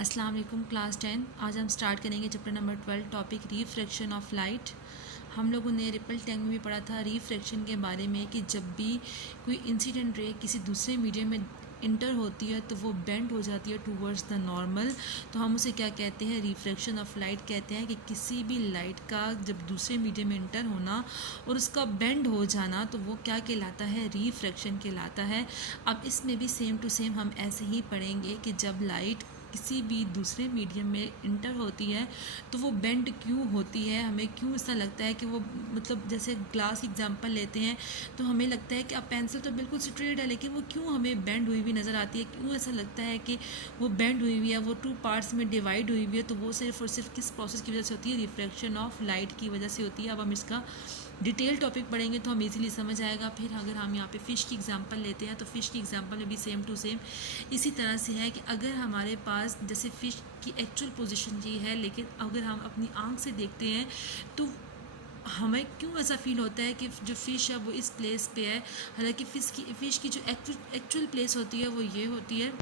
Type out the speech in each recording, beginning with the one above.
अस्सलाम वालेकुम क्लास 10। आज हम स्टार्ट करेंगे chapter number 12 topic refraction of light. हम लोगों ने रिपल टैंक में भी पढ़ा था रिफ्रैक्शन के बारे में कि जब भी कोई इंसिडेंट रे किसी दूसरे मीडियम में इंटर होती है तो वो बेंड हो जाती है टूवर्ड्स द नॉर्मल। तो हम उसे क्या कहते हैं, रिफ्रैक्शन ऑफ लाइट कहते हैं कि किसी भी लाइट का जब दूसरे मीडियम में इंटर होना और उसका बेंड हो जाना तो वो क्या कहलाता है, रिफ्रैक्शन कहलाता है। अब इसमें भी सेम टू सेम हम ऐसे ही पढ़ेंगे कि जब लाइट किसी भी दूसरे मीडियम में इंटर होती है तो वो बेंड क्यों होती है, हमें क्यों ऐसा लगता है कि वो मतलब जैसे ग्लास एग्जांपल लेते हैं तो हमें लगता है कि अब पेंसिल तो बिल्कुल स्ट्रेट है लेकिन वो क्यों हमें बेंड हुई हुई नज़र आती है, क्यों ऐसा लगता है कि वो बेंड हुई हुई है, वो टू पार्ट्स में डिवाइड हुई हुई है। तो वो सिर्फ और सिर्फ किस प्रोसेस की वजह से होती है, रिफ्रैक्शन ऑफ लाइट की वजह से होती है। अब हम इसका डिटेल टॉपिक पढ़ेंगे तो हम इजीली समझ आएगा। फिर अगर हम यहाँ पे फ़िश की एग्जांपल लेते हैं तो फ़िश की एग्जांपल में भी सेम टू सेम इसी तरह से है कि अगर हमारे पास जैसे फ़िश की एक्चुअल पोजीशन ये है लेकिन अगर हम अपनी आंख से देखते हैं तो हमें क्यों ऐसा फील होता है कि जो फ़िश है वो इस प्लेस पे है, हालांकि फ़िश की जो एक्चुअल प्लेस होती है वो ये होती है।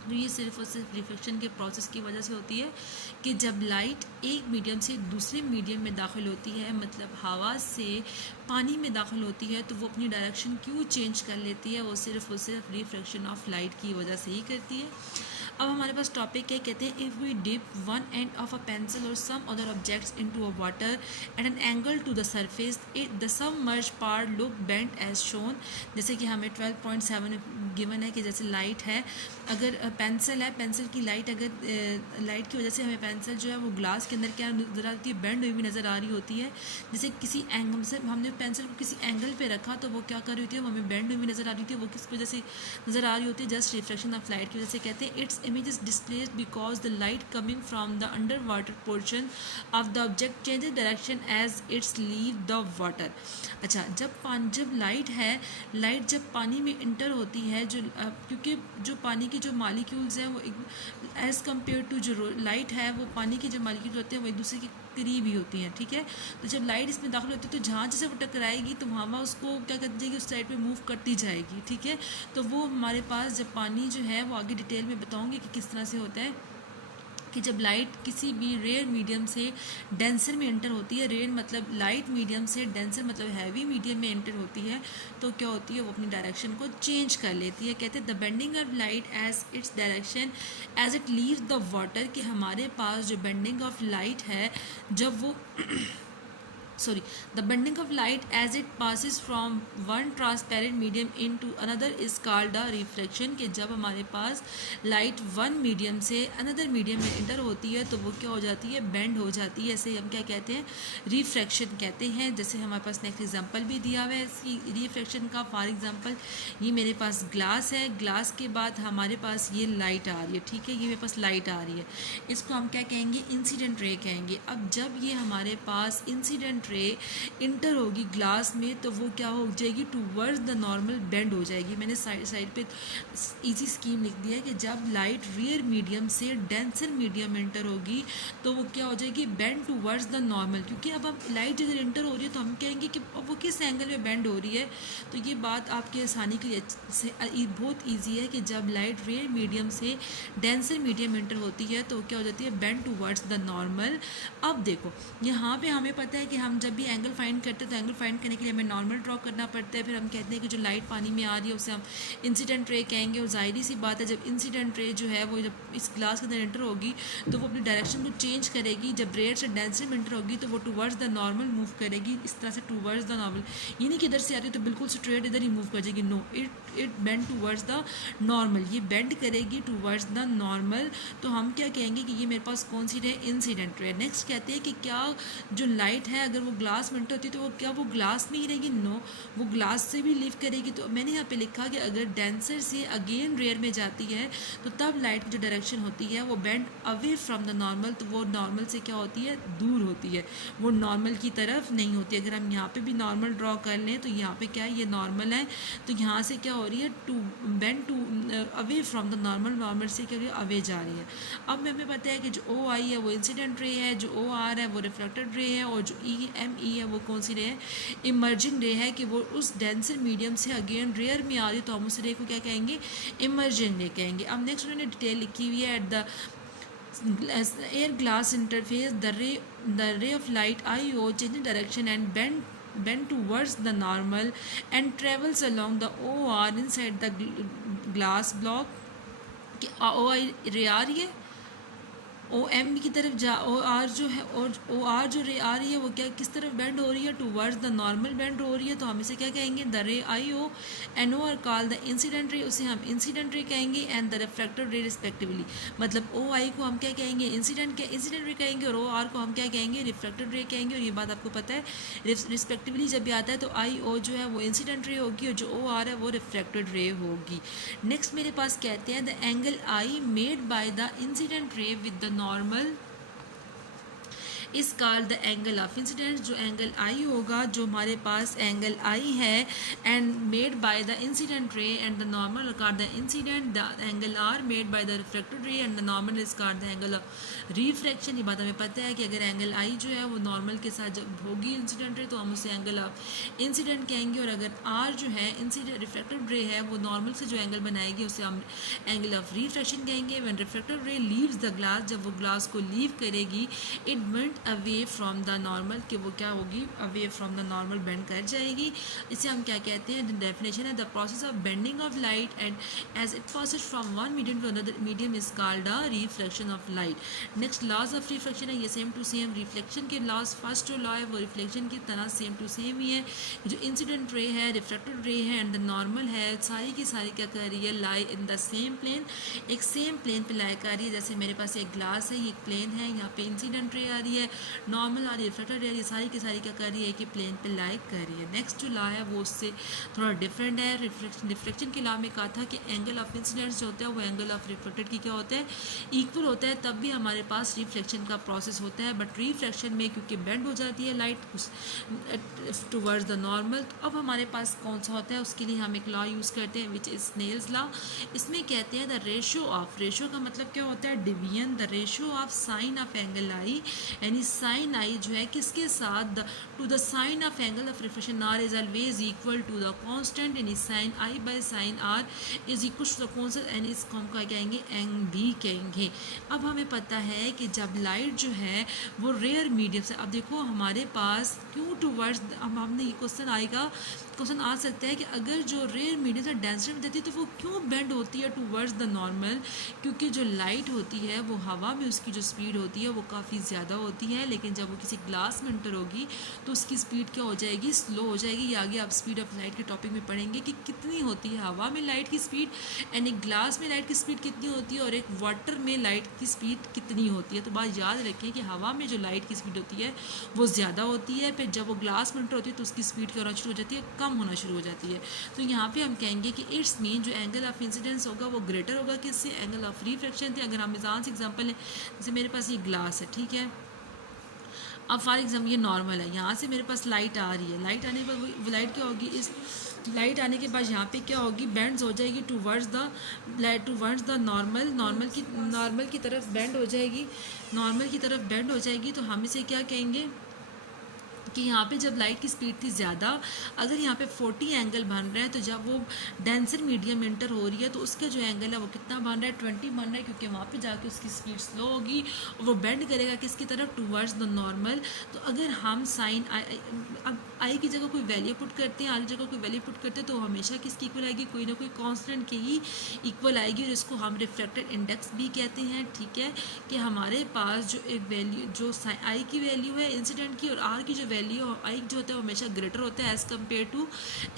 तो ये सिर्फ और सिर्फ रिफ्लेक्शन के प्रोसेस की वजह से होती है कि जब लाइट एक मीडियम से दूसरे मीडियम में दाखिल होती है, मतलब हवा से पानी में दाखिल होती है, तो वो अपनी डायरेक्शन क्यों चेंज कर लेती है, वो सिर्फ और सिर्फ रिफ्लेक्शन ऑफ लाइट की वजह से ही करती है। अब हमारे पास टॉपिक है, कहते हैं if we dip one end of a pencil और some other objects into a water at an angle to the surface it the submerge part look bent as shown. जैसे कि हमें 12.7 गिवन है कि जैसे लाइट है, अगर पेंसिल है, पेंसिल की लाइट अगर लाइट की वजह से हमें पेंसिल जो है वो ग्लास के अंदर क्या नज़र आती है, बेंड हुई हुई नज़र आ रही होती है। जैसे किसी एंगल से हमने पेंसिल को किसी एंगल पे रखा तो वो क्या कर रही होती है, वो हमें बेंड हुई हुई नज़र आ रही होती है। वो किस वजह से नज़र आ रही होती है, जस्ट रिफ्लेक्शन ऑफ लाइट की वजह से। कहते हैं its image is displaced because the light coming from the under water portion of the object changes direction as it's leave the water. अच्छा, जब लाइट है, लाइट जब पानी में इंटर होती है, जो क्योंकि जो पानी की जो मालिक्यूल्स हैं वो एज़ कम्पेयर टू जो लाइट है, वो पानी की जो मालिक्यूल्स होते हैं वो एक दूसरे के करीब ही होती हैं, ठीक है। तो जब लाइट इसमें दाखिल होती है तो जहाँ जैसे वो टकराएगी तो हवा उसको क्या कर जाएगी, उस साइड पे मूव करती जाएगी, ठीक है। तो वो हमारे पास जब पानी जो है वो आगे डिटेल में बताऊँगी कि किस तरह से होता है कि जब लाइट किसी भी रेयर मीडियम से डेंसर में एंटर होती है, रेयर मतलब लाइट मीडियम से डेंसर मतलब हैवी मीडियम में एंटर होती है, तो क्या होती है, वो अपनी डायरेक्शन को चेंज कर लेती है। कहते हैं the bending of light as its direction as it leaves the water, कि हमारे पास जो बेंडिंग ऑफ लाइट है जब वो sorry the bending of light as it passes from one transparent medium into another is called a refraction। कि जब हमारे पास light one medium से अनदर मीडियम में इंटर होती है तो वो क्या हो जाती है, बेंड हो जाती है। ऐसे हम क्या कहते हैं, रिफ्रैक्शन कहते हैं। जैसे हमारे पास नेक्स्ट एग्जांपल भी दिया हुआ है इसकी रिफ्रैक्शन का। फॉर एग्जांपल ये मेरे पास ग्लास है, ग्लास के बाद हमारे पास ये लाइट आ रही है, ठीक है, ये मेरे पास लाइट आ रही है, इसको हम क्या कहेंगे, इंसिडेंट रे कहेंगे। अब जब ये हमारे पास इंसिडेंट रे इंटर होगी ग्लास में तो वो क्या हो जाएगी, टूवर्ड्स द नॉर्मल बेंड हो जाएगी। मैंने साइड पे इजी स्कीम लिख दिया है कि जब लाइट रियर मीडियम से डेंसर मीडियम इंटर होगी तो वो क्या हो जाएगी, बेंड टूवर्ड्स द नॉर्मल। क्योंकि अब लाइट अगर इंटर हो रही है तो हम कहेंगे कि अब वो किस एंगल में बेंड हो रही है। तो ये बात आपकी आसानी के लिए बहुत ईजी है कि जब लाइट रियर मीडियम से डेंसर मीडियम इंटर होती है तो क्या हो जाती है, बेंड टूवर्ड्स द नॉर्मल। अब देखो यहाँ पे हमें पता है कि हम जब भी एंगल फाइंड करते हैं तो एंगल फाइंड करने के लिए हमें नॉर्मल ड्रॉ करना पड़ता है। फिर हम कहते हैं कि जो लाइट पानी में आ रही है उसे हम इंसिडेंट रे कहेंगे। और ज़ाहिर सी बात है जब इंसिडेंट रे जो है वो जब इस ग्लास के अंदर एंटर होगी तो वो अपनी डायरेक्शन को चेंज करेगी। जब रेयर से डेंसर में एंटर होगी तो वो टूवर्ड्स द नॉर्मल मूव करेगी, इस तरह से टूवर्ड्स द नॉर्मल। ये नहीं कि इधर से आ रही है तो बिल्कुल स्ट्रेट इधर ही मूव कर जाएगी, no, it bend towards the normal, ये बेंड करेगी टूवर्ड्स द नॉर्मल। तो हम क्या कहेंगे कि ये मेरे पास कौन सी रे, इंसिडेंट रे। नेक्स्ट कहते हैं कि क्या जो लाइट है अगर वो ग्लास में एंटर होती है तो वो क्या वो ग्लास में ही रहेगी, नो, वो ग्लास से भी लीव करेगी। तो मैंने यहाँ पे लिखा कि अगर डेंसर से अगेन रेयर में जाती है तो तब लाइट की जो डायरेक्शन होती है वो bend away from the normal, तो वो नॉर्मल से क्या होती है, दूर होती है, वो नॉर्मल की तरफ नहीं होती। अगर हम यहाँ पे भी नॉर्मल ड्रॉ कर लें तो यहाँ पे क्या है, ये नॉर्मल है, तो यहाँ से क्या हो रही है, to bend to away from the normal, normal से क्या हो रही है, अवे जा रही है। अब हमें पता है कि जो ओ आई है वो इंसिडेंट रे है, जो ओ आर है वो रिफ्लेक्टेड रे है, और जो ई एम ई है वो कौन सी रे है, इमर्जिंग रे है, कि वो उस डेंसर मीडियम से अगेन रेयर में आ रही है तो हम उस रे को क्या कहेंगे, इमर्जिंग रे कहेंगे। अब नेक्स्ट उन्होंने डिटेल लिखी हुई है at the air glass interface, the ray of light IO changes direction and bend towards the normal and travels along the OR inside the glass block. कि ओ आई रे आ रही है, ओ एम की तरफ जा, ओ आर जो है, और ओ आर जो रे आ रही है वो क्या किस तरफ बेंड हो रही है, टूवर्ड्स द नॉर्मल बेंड हो रही है, तो हम इसे क्या कहेंगे, the ray I O and O R call the incident ray, उसे हम इंसिडेंट रे कहेंगे, and the refracted ray respectively. मतलब ओ आई को हम क्या कहेंगे, इंसिडेंट रे कहेंगे, और ओ आर को हम क्या कहेंगे, रिफ्रैक्टेड रे कहेंगे। और ये बात आपको पता है, रिस्पेक्टिवली जब भी आता है तो आई ओ जो है वो इंसिडेंट रे होगी और जो ओ आर है वो रिफ्रैक्टेड रे होगी। नेक्स्ट मेरे पास कहते हैं the angle I made by the incident ray with the normal is called the angle of incidence. जो एंगल आई होगा, जो हमारे पास एंगल आई है and made by the incident ray and the normal called the incident, the angle R made by the refracted ray and the normal is called the angle of refraction. ये बात हमें पता है कि अगर angle आई जो है वो नॉर्मल के साथ जब होगी इंसिडेंट रे तो हम उसे एंगल ऑफ इंसिडेंट कहेंगे, और अगर आर जो है इंसिडेंट रिफ्रैक्टेड रे है वो नॉर्मल से जो एंगल बनाएगी उसे हम एंगल ऑफ रिफ्रैक्शन कहेंगे। When refracted ray leaves the glass, जब वो ग्लास को लीव करेगी, it went away from the normal, कि वो क्या होगी, away from the normal bend कर जाएगी। इसे हम क्या कहते हैं, डेफिनेशन है the process of bending of light and as it passes from one medium to another medium is called a reflection of light. Next laws of reflection है, ये सेम टू सेम रिफ्लेक्शन के laws, first जो law है वो reflection की तरह same to same ही है। जो इंसिडेंट रे है, रिफ्लेक्टेड रे है एंड द नॉर्मल है, सारी की सारी क्या कर रही है, लाई इन द सेम प्लेन, एक सेम प्लेन पे लाई कर रही है। जैसे मेरे पास एक ग्लास है, ये एक प्लेन है, यहाँ पे इंसिडेंट रे आ रही है, नॉर्मल आ रही है, रिफ्लेक्टेड रे, ये सारी की सारी क्या कर रही है कि प्लेन पे लाई कर रही है। नेक्स्ट जो लॉ है वो उससे थोड़ा डिफरेंट है। रिफ्लेक्शन के लॉ में कहा था कि एंगल ऑफ इंसिडेंस जो होता है वो एंगल ऑफ रिफ्लेक्टेड की क्या होता है, इक्वल होता है, तब भी हमारे पास रिफ्लेक्शन का प्रोसेस होता है। बट रिफ्लेक्शन में क्योंकि बेंड हो जाती है लाइट टूवर्ड्स द नॉर्मल, तो अब हमारे पास कौन सा होता है, उसके लिए हम एक लॉ यूज़ करते हैं विच इज स्नेल्स लॉ। इसमें कहते हैं द रेशियो ऑफ, रेशियो का मतलब क्या होता है, division, the ratio of sine of angle I, यानी साइन आई जो है किसके साथ, to the sine of angle of reflection R is always equal to the constant, यानी sine I by sine R is equal to the constant, and इसको हम क्या कहेंगे, एंग भी कहेंगे। अब हमें पता है कि जब लाइट जो है वो रेयर मीडियम से, अब देखो हमारे पास क्यों टूवर्ड्स, अब हमने ये क्वेश्चन आ सकता है कि अगर जो रेयर मीडियम से डेंसिटी में देती है तो वो क्यों बेंड होती है टूवर्ड्स द नॉर्मल, क्योंकि जो लाइट होती है वो हवा में उसकी जो स्पीड होती है वो काफ़ी ज़्यादा होती है, लेकिन जब वो किसी ग्लास में इंटर होगी तो उसकी स्पीड क्या हो जाएगी, स्लो हो जाएगी। ये आगे आप स्पीड ऑफ लाइट के टॉपिक में पढ़ेंगे कि कितनी होती है हवा में लाइट की स्पीड, एंड एक ग्लास में लाइट की स्पीड कितनी होती है और एक वाटर में लाइट की स्पीड कितनी होती है। तो बात याद रखें कि हवा में जो लाइट की स्पीड होती है वो ज़्यादा होती है, फिर जब वो ग्लास में इंटर होती है तो उसकी स्पीड क्या होना शुरू हो जाती है, कम होना शुरू हो जाती है। तो यहाँ पे हम कहेंगे कि इट्स मीन जो एंगल ऑफ इंसिडेंस होगा वो ग्रेटर होगा किससे, एंगल ऑफ रिफ्लेक्शन थे। अगर हम मिजान से एग्जांपल है, जैसे मेरे पास ये ग्लास है, ठीक है, अब फॉर एग्जाम्पल ये नॉर्मल है, यहाँ से मेरे पास लाइट आ रही है, लाइट आने पर वो लाइट क्या होगी, इस लाइट आने के बाद यहाँ पे क्या होगी, बेंड्स हो जाएगी टूवर्ड्स द नॉर्मल की तरफ बेंड हो जाएगी, नॉर्मल की तरफ बेंड हो जाएगी। तो हम इसे क्या कहेंगे कि यहाँ पे जब लाइट की स्पीड थी ज़्यादा, अगर यहाँ पे 40 एंगल बन रहा है, तो जब वो डेंसर मीडियम इंटर हो रही है तो उसका जो एंगल है वो कितना बन रहा है, 20 बन रहा है, क्योंकि वहाँ पे जाके उसकी स्पीड स्लो होगी और वो बेंड करेगा किसकी तरफ, टूवर्ड्स द नॉर्मल। तो अगर हम साइन आई की जगह कोई वैल्यू पुट करते हैं, आई की जगह कोई वैल्यू पुट करते हैं, तो हमेशा किसकी इक्वल आएगी, कोई ना कोई कांस्टेंट की ही इक्वल आएगी, और इसको हम रिफ्लेक्टेड इंडेक्स भी कहते हैं। ठीक है, कि हमारे पास जो एक वैल्यू, जो आई की वैल्यू है इंसिडेंट की, और आर की जो वैल्यू आई जो होता है वो हमेशा ग्रेटर होता है as compare to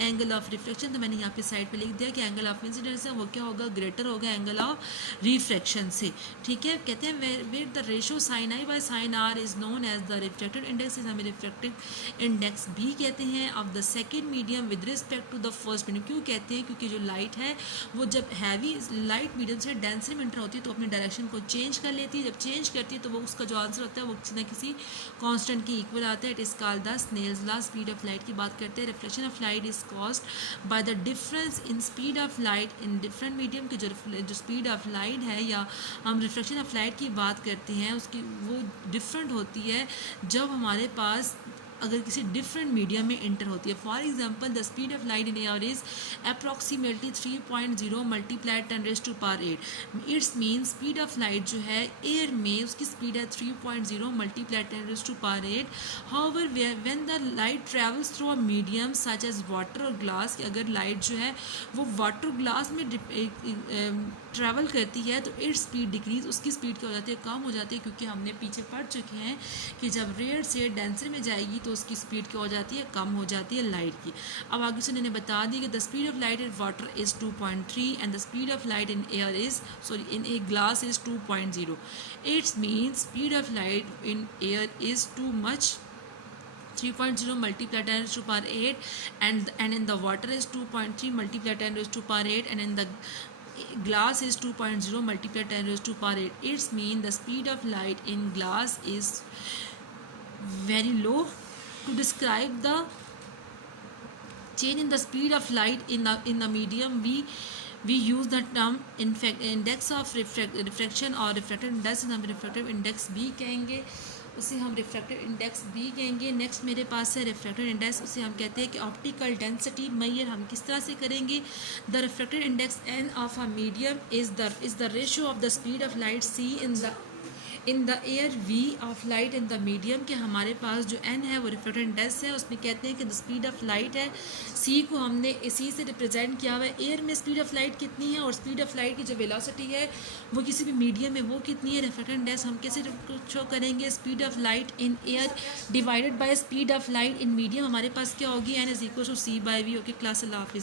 angle of reflection. तो मैंने यहाँ पे साइड पे लिख दिया कि एंगल ऑफ इंसिडेंस है वो क्या होगा, ग्रेटर होगा एंगल ऑफ रिफ्लेक्शन से। ठीक है, कहते हैं where the ratio sine I by sine R is known as the reflected index, हमें रिफ्लेक्टेड इंडेक्स भी कहते हैं, of the second medium with respect to the first medium. क्यों कहते हैं, क्योंकि जो लाइट है वो जब हैवी लाइट मीडियम से डेंसर में इंटर होती है तो अपनी डायरेक्शन को चेंज कर लेती है, जब चेंज करती है तो वो उसका जो आंसर होता है वो किसी न किसी कांस्टेंट की इक्वल आता है। It is called the Snell's law. Speed of light की बात करते हैं, reflection of light is caused by the difference in speed of light in different medium की जो स्पीड ऑफ लाइट है, या हम रिफ्लेक्शन ऑफ लाइट की बात करते हैं, उसकी वो डिफरेंट होती है जब हमारे पास अगर किसी डिफरेंट मीडियम में इंटर होती है. For example the speed of light in air is approximately 3.0 multiply 10⁻8. It's mean speed of light जो है एयर में उसकी स्पीड है 3.0 multiply 10⁸8. However when the light travels through a medium such as water और glass, अगर light जो है वो वाटर ग्लास में ट्रैवल करती है तो इट्स स्पीड डिक्रीज, उसकी स्पीड क्या हो जाती है, कम हो जाती है, क्योंकि हमने पीछे पढ़ चुके हैं कि जब रेयर से डेंसर में जाएगी तो उसकी स्पीड क्या हो जाती है, कम हो जाती है लाइट की. अब आगे से उन्होंने बता दी कि the speed of light in water is 2.3 and the speed of light in air is in a glass is 2.0. It's mean speed of light in air is too much 3.0 multiplied 10⁸8 and in the water is 2.3 multiplied 10⁸8 and in the glass is 2.0 multiplied 10⁸8. It's mean the speed of light in glass is very low. To describe the change in the speed of light in the medium, we use the term index of refraction or refractive index. हम refractive index भी कहेंगे, उसे हम refractive index भी कहेंगे. Next मेरे पास है refractive index, उसे हम कहते हैं कि ऑप्टिकल डेंसिटी मैयर हम किस तरह से करेंगे. The refractive index N of a medium is the ratio of the speed of light C in the air V of light in the medium. के हमारे पास जो एन है वो रिफ्रैक्टिव इंडेक्स है, उसमें कहते हैं कि द स्पीड ऑफ लाइट है, सी को हमने सी से रिप्रेजेंट किया हुआ है. एयर में स्पीड ऑफ लाइट कितनी है और स्पीड ऑफ लाइट की जो वेलोसिटी है वो किसी भी मीडियम में वो कितनी है. रिफ्रैक्टिव इंडेक्स हम कैसे शो करेंगे, speed of light in air divided by speed of light in medium. हमारे पास क्या होगी, N is equal to C by V. Okay class, अल्लाह हाफिज़.